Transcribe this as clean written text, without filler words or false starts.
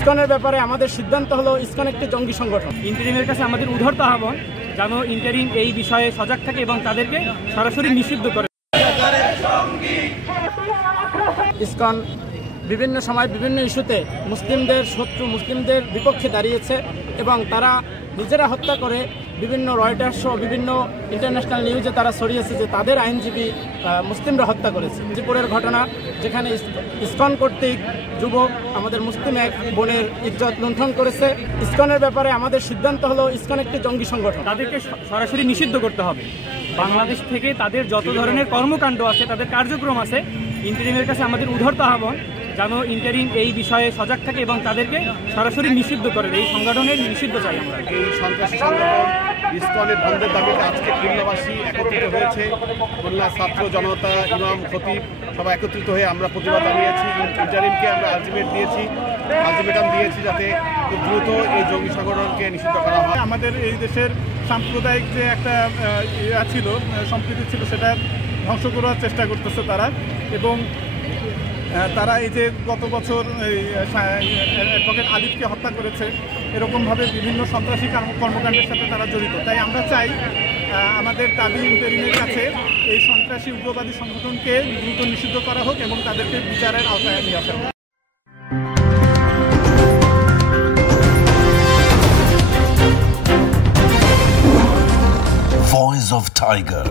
ইসকনের ব্যাপারে আমাদের সিদ্ধান্ত হলো ইসকন একটি জঙ্গি সংগঠন। ইন্টারিমের কাছে আমাদের উদারত আহ্বান যেন ইন্টারিম এই বিষয়ে সজাগ থাকে এবং তাদেরকে সরাসরি নিষিদ্ধ করে। ইসকন বিভিন্ন সময় বিভিন্ন ইস্যুতে মুসলিমদের শত্রু, মুসলিমদের বিপক্ষে দাঁড়িয়েছে এবং তারা নিজেরা হত্যা করে বিভিন্ন রয়টার্স সহ বিভিন্ন ইন্টারন্যাশনাল নিউজে তারা ছড়িয়েছে যে তাদের আইনজীবী মুসলিমরা হত্যা করেছে। গাজীপুরের ঘটনা, যেখানে ইসকন কর্তৃক যুবক আমাদের মুসলিম এক বোনের ইজ্জত লুণ্ঠন করেছে। ইসকনের ব্যাপারে আমাদের সিদ্ধান্ত হলো ইসকন একটি জঙ্গি সংগঠন, তাদেরকে সরাসরি নিষিদ্ধ করতে হবে। বাংলাদেশ থেকে তাদের যত ধরনের কর্মকাণ্ড আছে, তাদের কার্যক্রম আছে, ইন্টারিমের কাছে আমাদের উদারত আহ্বান যেন ইন্টারিম এই বিষয়ে সজাগ থাকে এবং তাদেরকে সরাসরি নিষিদ্ধ করে। এই সংগঠনের নিষিদ্ধ চাই আমরা। এই সন্ত্রাসী সংগঠন ইসকনের বন্ধের দাবিতে আজকে খুলনাবাসী একত্রিত হয়েছে। খুলনা ছাত্র জনতা, ইমাম, খতিব সবাই একত্রিত হয়ে আমরা প্রতিবাদ জানিয়েছি। ইন্টারিমকে আমরা আলটিমেটাম দিয়েছি যাতে খুব দ্রুত এই জঙ্গি সংগঠনকে নিষিদ্ধ করা হয়। আমাদের এই দেশের সাম্প্রদায়িক যে একটা ছিল, সম্প্রীতি ছিল, সেটা ধ্বংস করার চেষ্টা করতেছে তারা। এবং তারা এই যে গত বছর অ্যাডভোকেট আলিফকে হত্যা করেছে, এরকমভাবে বিভিন্ন সন্ত্রাসী কর্মকাণ্ডের সাথে তারা জড়িত। তাই আমরা চাই আমাদের দাবি ইন্টারিমের কাছে এই সন্ত্রাসী উগ্রবাদী সংগঠনকে দ্রুত নিষিদ্ধ করা হোক এবং তাদেরকে বিচারের আওতায় নিয়ে আসা হোক। Voice of Tiger.